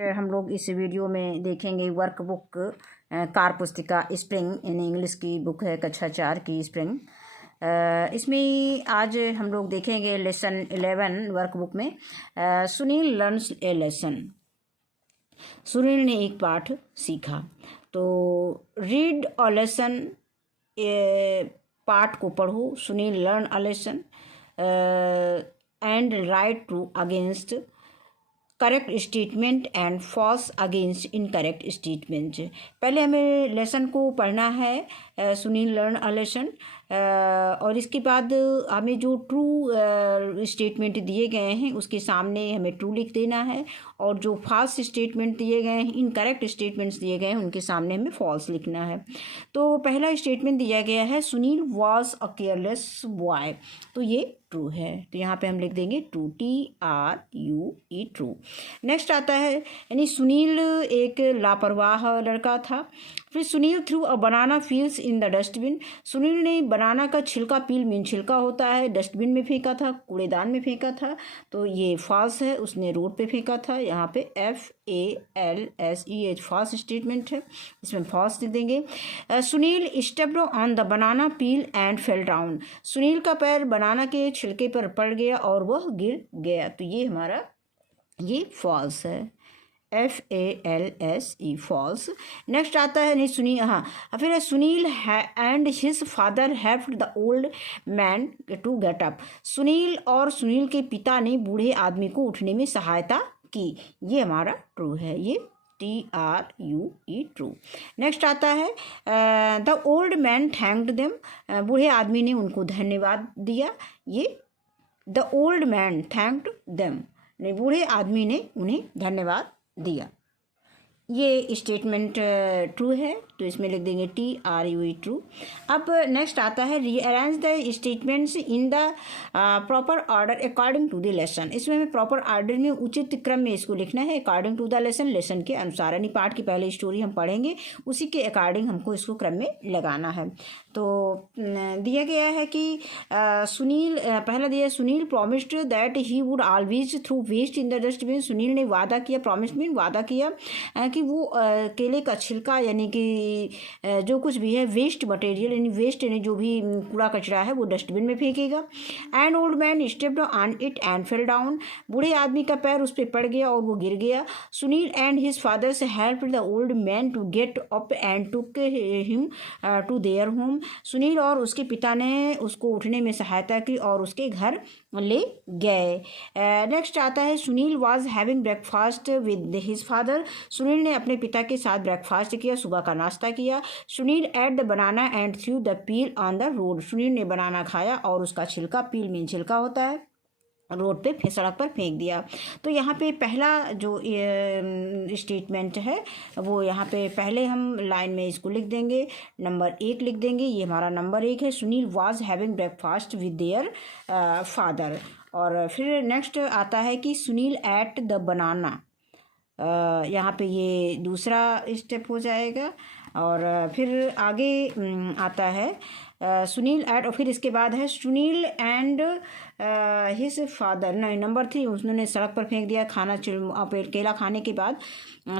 हम लोग इस वीडियो में देखेंगे वर्कबुक कार पुस्तिका स्प्रिंग यानी इंग्लिश की बुक है कक्षा 4 की स्प्रिंग। इसमें आज हम लोग देखेंगे लेसन 11 वर्कबुक में सुनील लर्न्स ए लेसन। सुनील ने एक पाठ सीखा। तो रीड अ लेसन, पाठ को पढ़ो। Sunil learn a lesson and write true against correct statement and false against incorrect statement. पहले हमें लेसन को पढ़ना है, सुनील लर्न अ लेसन, और इसके बाद हमें जो ट्रू स्टेटमेंट दिए गए हैं उसके सामने हमें ट्रू लिख देना है, और जो फॉल्स स्टेटमेंट दिए गए हैं, इनकरेक्ट स्टेटमेंट्स दिए गए हैं, उनके सामने हमें फॉल्स लिखना है। तो पहला स्टेटमेंट दिया गया है Sunil was a careless boy, तो ये ट्रू है, तो यहाँ पे हम लिख देंगे ट्रू, TRUE ट्रू। नेक्स्ट आता है यानी सुनील एक लापरवाह लड़का था। फिर Sunil through a banana peels in the dustbin. Sunil ने बनाना का छिलका, पील मीन छिलका होता है, डस्टबिन में फेंका था, कूड़ेदान में फेंका था, तो ये फॉल्स है, उसने रोड पे फेंका था। यहाँ पे FALSE फॉल्स स्टेटमेंट है, इसमें फॉल्स लिख देंगे। Sunil stepped on the banana peel and fell down. Sunil का पैर बनाना के छिलके पर पड़ गया और वह गिर गया, तो ये हमारा ये फॉल्स है, FALSE फॉल्स। नेक्स्ट आता है नहीं सुनील, हाँ फिर Sunil and his father helped the old man to get up. Sunil और सुनील के पिता ने बूढ़े आदमी को उठने में सहायता की, ये हमारा ट्रू है, ये TRUE ट्रू। नेक्स्ट आता है the old man thanked them. बूढ़े आदमी ने उनको धन्यवाद दिया, ये the old man thanked them, नहीं बूढ़े आदमी ने उन्हें धन्यवाद दिया। ये स्टेटमेंट ट्रू है, तो इसमें लिख देंगे TRUE ट्रू। अब नेक्स्ट आता है rearrange the statements in the proper order according to the lesson. इसमें हमें प्रॉपर ऑर्डर में उचित क्रम में इसको लिखना है, according to the lesson, lesson के अनुसार, यानी पाठ की पहले स्टोरी हम पढ़ेंगे उसी के अकॉर्डिंग हमको इसको क्रम में लगाना है। तो दिया गया है कि सुनील, पहला दिया Sunil promised that he would always throw waste in the dustbin. Sunil ने वादा किया, प्रॉमिस मीन वादा किया कि वो केले का छिलका यानी कि जो कुछ भी है वेस्ट मटेरियल यानी वेस्ट यानी जो भी कूड़ा कचरा है वो डस्टबिन में फेंकेगा। An old man stepped on it and fell down. बूढ़े आदमी का पैर उस पर पड़ गया और वो गिर गया। सुनील एंड हिज फादर से help the old man to get up and took him to their home. Sunil और उसके पिता ने उसको उठने में सहायता की और उसके घर ले गए। नेक्स्ट आता है Sunil was having breakfast with his father. Sunil ने अपने पिता के साथ ब्रेकफास्ट किया, सुबह का नाश्ता किया। Sunil at the banana and threw the peel on the road. Sunil ने बनाना खाया और उसका छिलका, पील मीन छिलका होता है, रोड पे सड़क पर फेंक दिया। तो यहाँ पे पहला जो स्टेटमेंट है वो यहाँ पे पहले हम लाइन में इसको लिख देंगे, नंबर 1 लिख देंगे, ये हमारा नंबर 1 है, Sunil was having breakfast with their father. और फिर नेक्स्ट आता है कि सुनील एट द बनाना, यहाँ पे ये दूसरा स्टेप हो जाएगा। और फिर आगे आता है सुनील एट, और फिर इसके बाद है सुनील एंड हिज फादर, नहीं नंबर 3, उन्होंने सड़क पर फेंक दिया खाना, केला खाने के बाद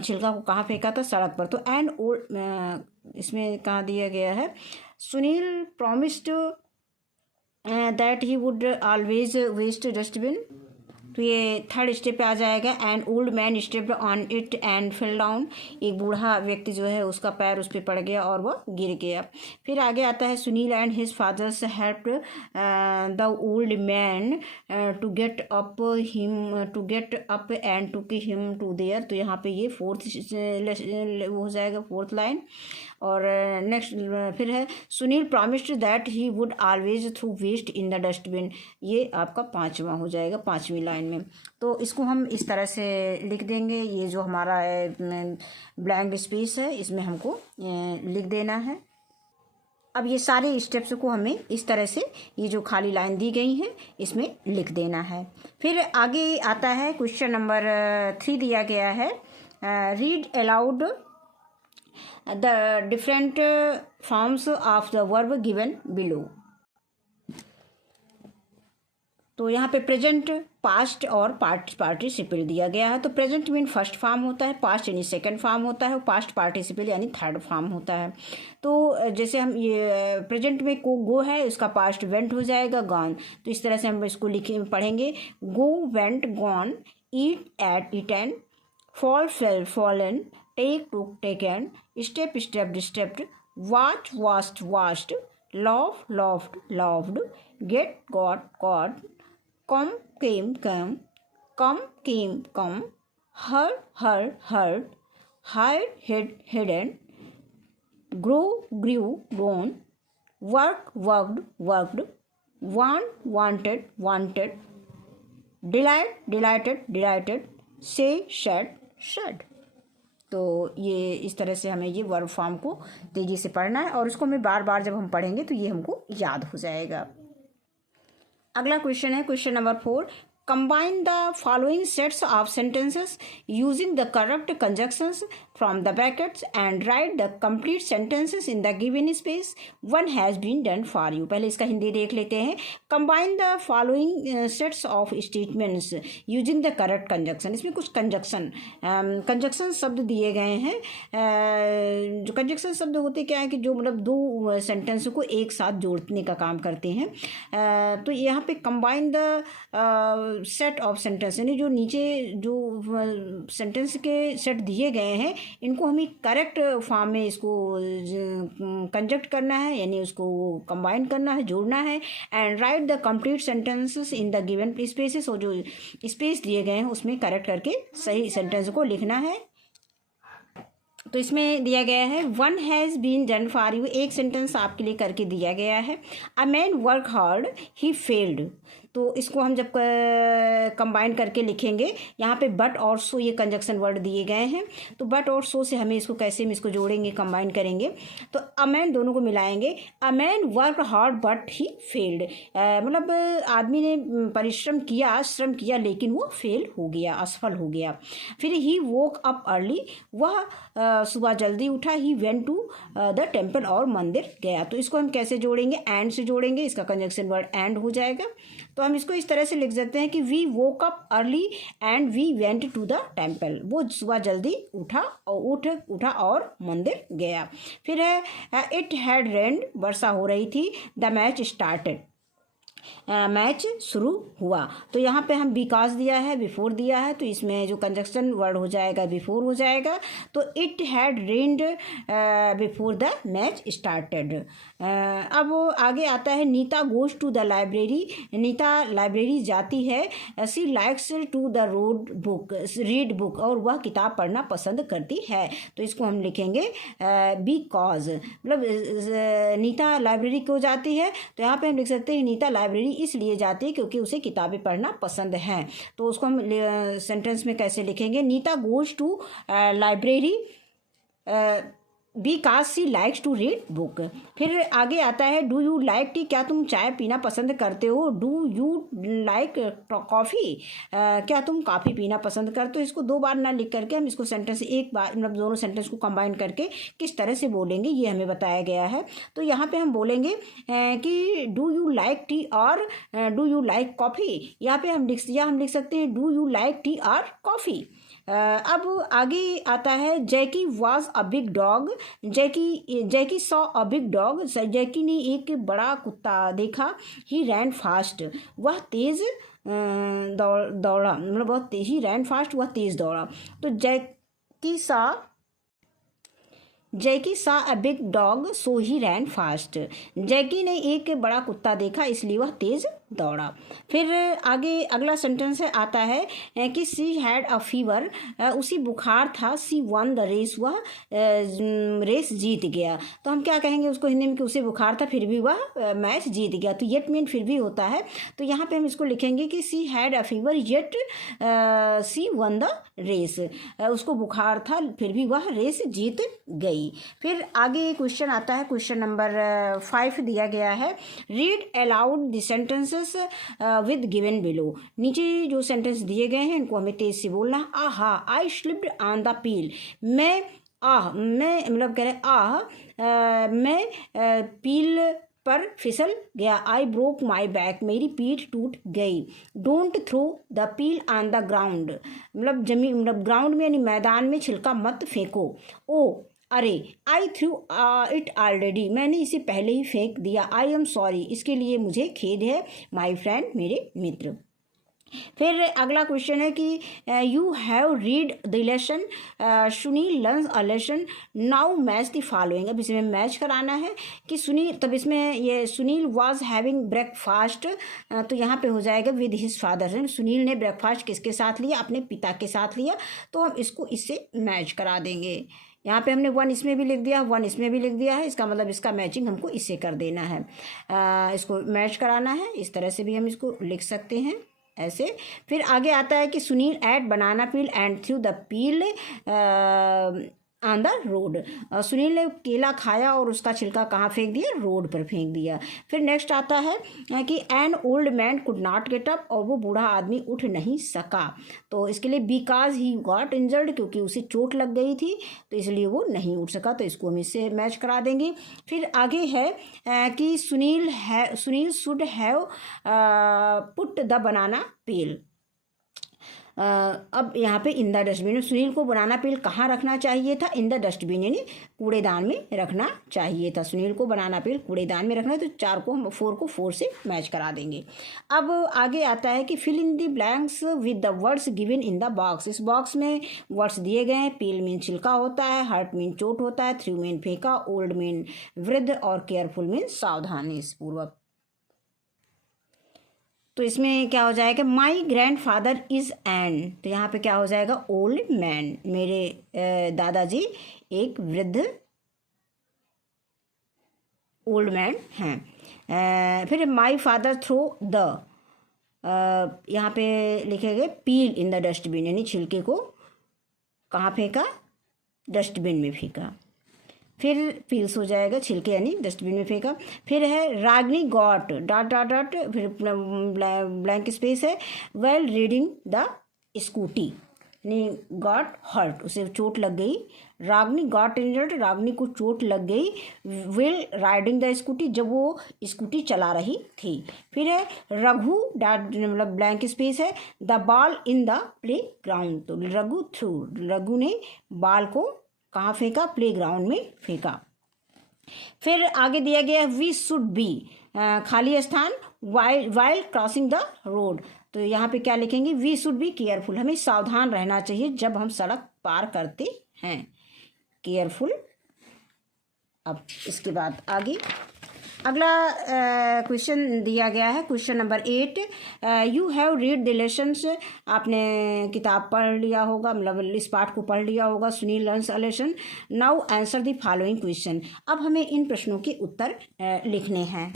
छिलका को कहाँ फेंका था, सड़क पर। तो एंड ओल्ड, इसमें कहाँ दिया गया है Sunil promised that he would always waste dustbin, तो ये थर्ड स्टेप पे आ जाएगा। And old man stepped on it and fell down. एक बूढ़ा व्यक्ति जो है उसका पैर उस पर पड़ गया और वह गिर गया। फिर आगे आता है Sunil and his fathers helped the old man to get up and took him to their, तो यहाँ पे ये फोर्थ हो जाएगा, फोर्थ लाइन। और नेक्स्ट फिर है Sunil promised that he would always throw waste in the dustbin, ये आपका 5वां हो जाएगा, 5वीं लाइन में। तो इसको हम इस तरह से लिख देंगे, ये जो हमारा ब्लैंक स्पेस है इसमें हमको लिख देना है। अब ये सारे स्टेप्स को हमें इस तरह से ये जो खाली लाइन दी गई है इसमें लिख देना है। फिर आगे आता है क्वेश्चन नंबर 3 दिया गया है, read aloud the different forms of the verb given below. तो यहाँ पे प्रेजेंट, पास्ट और पार्टिसिपल दिया गया है। तो प्रेजेंट मीन फर्स्ट फॉर्म होता है, पास्ट यानी सेकंड फॉर्म होता है और पास्ट पार्टिसिपल यानी थर्ड फॉर्म होता है। तो जैसे हम ये प्रेजेंट में को गो है, उसका पास्ट वेंट हो जाएगा गॉन। तो इस तरह से हम इसको लिखे पढ़ेंगे, go went gone, eat ate eaten, fall fell fallen, take took taken, step stepped stepped, watch watched watched, love loved loved, get got, come came come, heard, hide hidden, grow grew grown, work worked, want wanted, delighted, say said। तो ये इस तरह से हमें ये verb form को तेज़ी से पढ़ना है और उसको हमें बार बार जब हम पढ़ेंगे तो ये हमको याद हो जाएगा। अगला क्वेश्चन है question number 4, combine the following sets of sentences using the correct conjunctions from the brackets and write the complete sentences in the given space, one has been done for you. पहले इसका हिंदी देख लेते हैं। Combine the following sets of statements using the correct conjunction. इसमें कुछ conjunction शब्द दिए गए हैं। जो कंजक्शन शब्द होते क्या है कि जो मतलब दो सेंटेंस को एक साथ जोड़ने का काम करते हैं। तो यहाँ पे combine the set of sentence यानी जो नीचे जो सेंटेंस के सेट दिए गए हैं इनको हमें करेक्ट फॉर्म में इसको कंजक्ट करना है, यानी उसको कंबाइन करना है, जोड़ना है। And write the complete sentences in the given spaces, और जो स्पेस दिए गए हैं उसमें करेक्ट करके सही सेंटेंस को लिखना है। तो इसमें दिया गया है one has been done for you, एक सेंटेंस आपके लिए करके दिया गया है। A man work hard he failed, तो इसको हम जब कंबाइन करके लिखेंगे, यहाँ पे बट और सो ये कंजक्शन वर्ड दिए गए हैं। तो बट और सो से हमें इसको कैसे में इसको जोड़ेंगे, कंबाइन करेंगे। तो अ मैन दोनों को मिलाएंगे, अ man work hard but he failed, मतलब आदमी ने परिश्रम किया, श्रम किया, लेकिन वो फेल हो गया, असफल हो गया। फिर ही वोक अप अर्ली, वह सुबह जल्दी उठा। He went to the temple, और मंदिर गया। तो इसको हम कैसे जोड़ेंगे, एंड से जोड़ेंगे, इसका कंजक्शन वर्ड एंड हो जाएगा। तो हम इसको इस तरह से लिख सकते हैं कि we woke up early and we went to the temple, वो सुबह जल्दी उठा और मंदिर गया। फिर है इट हैड रेन्ड, वर्षा हो रही थी। द मैच स्टार्टेड, मैच शुरू हुआ। तो यहाँ पे हम बिकॉज दिया है, बिफोर दिया है, तो इसमें जो कंजक्शन वर्ड हो जाएगा बिफोर हो जाएगा। तो it had rained before the match started. अब आगे आता है Neeta goes to the library, Neeta library जाती है। She likes to the read book, और वह किताब पढ़ना पसंद करती है। तो इसको हम लिखेंगे बिकॉज, मतलब नीता लाइब्रेरी क्यों जाती है, तो यहाँ पे हम लिख सकते हैं नीता लाइब्रेरी इसलिए जाती है क्योंकि उसे किताबें पढ़ना पसंद है। तो उसको हम सेंटेंस में कैसे लिखेंगे, Neeta goes to library because she likes to read book. फिर आगे आता है डू यू लाइक टी, क्या तुम चाय पीना पसंद करते हो। डू यू लाइक कॉफ़ी, क्या तुम कॉफ़ी पीना पसंद करते हो। इसको दो बार ना लिख करके हम इसको सेंटेंस एक बार, मतलब दोनों सेंटेंस को कंबाइन करके किस तरह से बोलेंगे ये हमें बताया गया है। तो यहाँ पे हम बोलेंगे कि डू यू लाइक टी और डू यू लाइक कॉफ़ी। यहाँ पे हम लिख सकते हैं डू यू लाइक टी और कॉफ़ी। अब आगे आता है Jackie was a big dog, Jackie saw a big dog, Jackie ने एक बड़ा कुत्ता देखा। ही रैन फास्ट, वह तेज़ दौड़ा, मतलब बहुत तेज, ही रैन फास्ट, वह तेज़ दौड़ा। तो Jackie saw a big dog so he ran fast, Jackie ने एक बड़ा कुत्ता देखा इसलिए वह तेज़ दौड़ा। फिर आगे अगला सेंटेंस आता है कि सी हैड अ फीवर, उसी बुखार था। सी वन द रेस, वह रेस जीत गया। तो हम क्या कहेंगे उसको हिंदी में कि उसे बुखार था फिर भी वह मैच जीत गया। तो येट मीन फिर भी होता है। तो यहाँ पे हम इसको लिखेंगे कि she had a fever yet she won the race, उसको बुखार था फिर भी वह रेस जीत गई। फिर आगे क्वेश्चन आता है, क्वेश्चन नंबर 5 दिया गया है, read aloud the sentences with given below. नीचे जो सेंटेंस दिए गए हैं इनको हमें तेज से बोलना है। आहा आई स्लिप्ड ऑन द पील, मैं मतलब कह रहे मैं पील पर फिसल गया। आई ब्रोक माई बैक, मेरी पीठ टूट गई। Don't throw the peel on the ground, मतलब जमीन, मतलब ग्राउंड में यानी मैदान में छिलका मत फेंको। ओ अरे, आई थ्रू इट ऑलरेडी, मैंने इसे पहले ही फेंक दिया। आई एम सॉरी, इसके लिए मुझे खेद है। माई फ्रेंड, मेरे मित्र। फिर अगला क्वेश्चन है कि you have read the lesson, Sunil learns a lesson, now match the following. अब इसमें मैच कराना है कि सुनील, तब इसमें ये सुनील वाज हैविंग ब्रेकफास्ट, तो यहाँ पे हो जाएगा विद हिज फादर। सुनील ने ब्रेकफास्ट किसके साथ लिया? अपने पिता के साथ लिया। तो हम इसको इससे मैच करा देंगे। यहाँ पे हमने 1 इसमें भी लिख दिया, 1 इसमें भी लिख दिया है, इसका मतलब इसका मैचिंग हमको इससे कर देना है। इसको मैच कराना है, इस तरह से भी हम इसको लिख सकते हैं ऐसे। फिर आगे आता है कि Sunil ate banana peel and threw the peel on the road. Sunil ने केला खाया और उसका छिलका कहाँ फेंक दिया? रोड पर फेंक दिया। फिर नेक्स्ट आता है कि N old man could not get up, और वो बूढ़ा आदमी उठ नहीं सका। तो इसके लिए बिकॉज ही गॉट इंजर्ड, क्योंकि उसे चोट लग गई थी तो इसलिए वो नहीं उठ सका, तो इसको हम इससे मैच करा देंगे। फिर आगे है कि Sunil should have put the banana peel. अब यहाँ पे इन द डस्टबिन, सुनील को बनाना पील कहाँ रखना चाहिए था? इन द डस्टबिन, यानी कूड़ेदान में रखना चाहिए था। सुनील को बनाना पील कूड़ेदान में रखना है, तो 4 को 4 से मैच करा देंगे। अब आगे आता है कि fill in the blanks with the words given in the box. इस बॉक्स में वर्ड्स दिए गए हैं। पील मीन छिलका होता है, हर्ट मीन चोट होता है, थ्रू मीन फेंका, ओल्ड मीन वृद्ध, और केयरफुल मीन सावधानी पूर्वक। तो इसमें क्या हो जाएगा? My grand father is an, तो यहाँ पे क्या हो जाएगा? ओल्ड मैन, मेरे दादाजी एक वृद्ध ओल्ड मैन हैं। फिर माई फादर थ्रो द, यहाँ पे लिखेंगे पील इन द डस्टबिन, यानी छिलके को कहाँ फेंका? डस्टबिन में फेंका। फिर पील्स हो जाएगा, छिलके यानी डस्टबिन में फेंका। फिर है रागनी गॉट डॉट डॉट डॉट, फिर ब्लैंक स्पेस है, वेल रीडिंग द स्कूटी, यानी गॉट हर्ट, उसे चोट लग गई। रागनी गॉट इंजर्ड, रागनी को चोट लग गई। विल राइडिंग द स्कूटी, जब वो स्कूटी चला रही थी। फिर है रघु डॉट, मतलब ब्लैंक स्पेस है, the ball in the play ground, तो रघु थ्रू, रघु ने बाल को कहाँ फेंका? प्ले ग्राउंड में फेंका। फिर आगे दिया गया वी शुड बी, खाली स्थान, वाइल क्रॉसिंग द रोड, तो यहाँ पे क्या लिखेंगे? वी शुड बी केयरफुल, हमें सावधान रहना चाहिए जब हम सड़क पार करते हैं। केयरफुल। अब इसके बाद आगे अगला क्वेश्चन दिया गया है, question number 8। You have read the lessons, आपने किताब पढ़ लिया होगा, मतलब इस पाठ को पढ़ लिया होगा। Sunil learns a lesson, now answer the following question. अब हमें इन प्रश्नों के उत्तर लिखने हैं।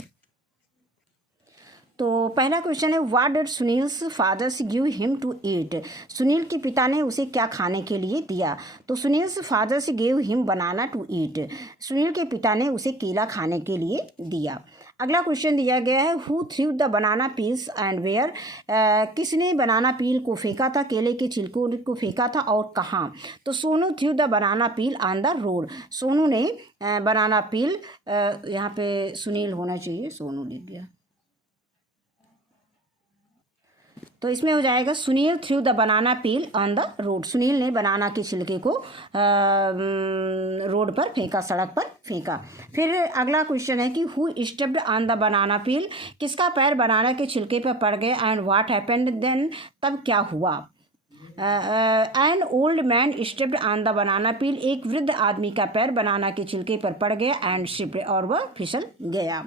तो पहला क्वेश्चन है, what did Sunil's father's give him to eat. Sunil के पिता ने उसे क्या खाने के लिए दिया? तो Sunil's father's give him banana to eat, Sunil के पिता ने उसे केला खाने के लिए दिया। अगला क्वेश्चन दिया गया है, who threw the banana peels and where, किसने बनाना पील को फेंका था, केले के छिलकों को फेंका था और कहाँ? तो Sonu through the banana peel on the road, Sonu ने बनाना पील, यहाँ पे सुनील होना चाहिए, सोनू लिख गया, तो इसमें हो जाएगा Sunil through the banana peel on the road, Sunil ने बनाना के छिलके को रोड पर फेंका, सड़क पर फेंका। फिर अगला क्वेश्चन है कि who stepped on the banana peel, किसका पैर बनाना के छिलके पर पड़ गया, एंड व्हाट हैपेंड देन, तब क्या हुआ? An old man stepped on the banana peel, एक वृद्ध आदमी का पैर बनाना के छिलके पर पड़ गया, एंड स्लिप्ड, और वह फिसल गया।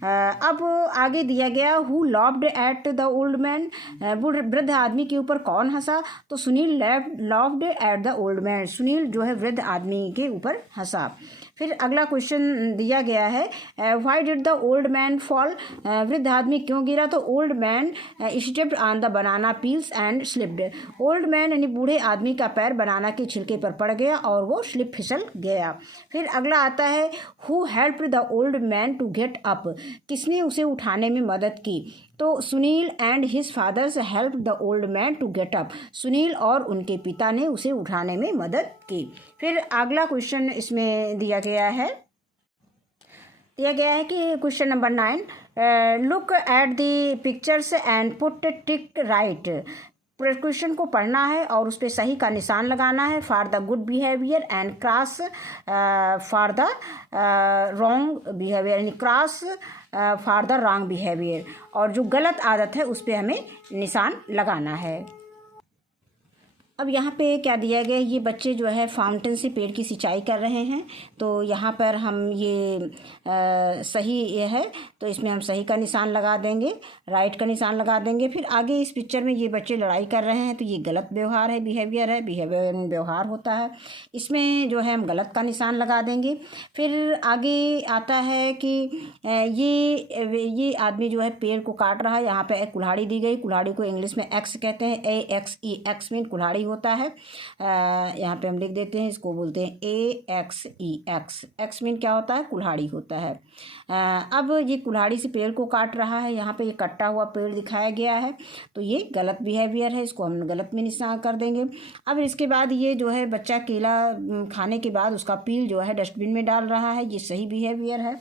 अब आगे दिया गया, who laughed at the old man, वृद्ध आदमी के ऊपर कौन हंसा? तो Sunil laughed at the old man, Sunil जो है वृद्ध आदमी के ऊपर हंसा। फिर अगला क्वेश्चन दिया गया है, why did the old man fall, वृद्ध आदमी क्यों गिरा? तो old man stepped on the banana peels and slipped, old man यानी बूढ़े आदमी का पैर बनाना के छिलके पर पड़ गया और वो स्लिप फिसल गया। फिर अगला आता है, who helped the old man to get up, किसने उसे उठाने में मदद की? तो Sunil and his fathers help the old man to get up, Sunil और उनके पिता ने उसे उठाने में मदद की। फिर अगला क्वेश्चन इसमें दिया गया है, दिया गया है कि question number 9, look at the pictures and put tick right. Question को पढ़ना है और उस पर सही का निशान लगाना है for the good behaviour and cross for the wrong behaviour, यानी cross for the wrong behaviour, और जो गलत आदत है उस पर हमें निशान लगाना है। अब यहाँ पे क्या दिया गया है, ये बच्चे जो है फाउंटेन से पेड़ की सिंचाई कर रहे हैं। तो यहाँ पर हम ये सही ये है तो इसमें हम सही का निशान लगा देंगे, राइट का निशान लगा देंगे। फिर आगे इस पिक्चर में ये बच्चे लड़ाई कर रहे हैं तो ये गलत व्यवहार है, बिहेवियर है, बिहेवियर व्यवहार होता है, इसमें जो है हम गलत का निशान लगा देंगे। फिर आगे आता है कि ये आदमी जो है पेड़ को काट रहा है। यहाँ पे एक कुल्हाड़ी दी गई, कुल्हाड़ी को इंग्लिश में एक्स कहते हैं, AXE, एक्स मीन कुल्हाड़ी होता है। यहाँ पे हम लिख देते हैं, इसको बोलते हैं AXE, एक्स मीन क्या होता है, कुल्हाड़ी होता है। अब ये कुल्हाड़ी से पेड़ को काट रहा है, यहाँ पे ये कटा हुआ पेड़ दिखाया गया है तो ये गलत बिहेवियर है, इसको हम गलत में निशान कर देंगे। अब इसके बाद ये जो है बच्चा केला खाने के बाद उसका पील जो है डस्टबिन में डाल रहा है, ये सही बिहेवियर है।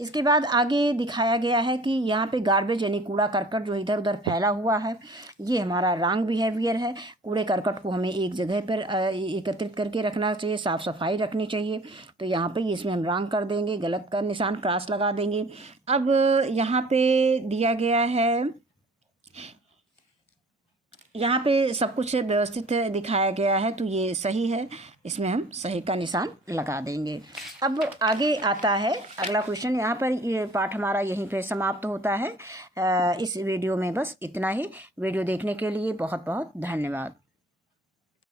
इसके बाद आगे दिखाया गया है कि यहाँ पे गार्बेज यानी कूड़ा करकट जो इधर उधर फैला हुआ है, ये हमारा रॉन्ग बिहेवियर है। कूड़े करकट को हमें एक जगह पर एकत्रित करके रखना चाहिए, साफ़ सफाई रखनी चाहिए। तो यहाँ पे इसमें हम रॉन्ग कर देंगे, गलत का निशान क्रॉस लगा देंगे। अब यहाँ पे दिया गया है, यहाँ पे सब कुछ व्यवस्थित दिखाया गया है तो ये सही है, इसमें हम सही का निशान लगा देंगे। अब आगे आता है अगला क्वेश्चन। यहाँ पर ये पाठ हमारा यहीं पे समाप्त होता है। इस वीडियो में बस इतना ही। वीडियो देखने के लिए बहुत बहुत धन्यवाद।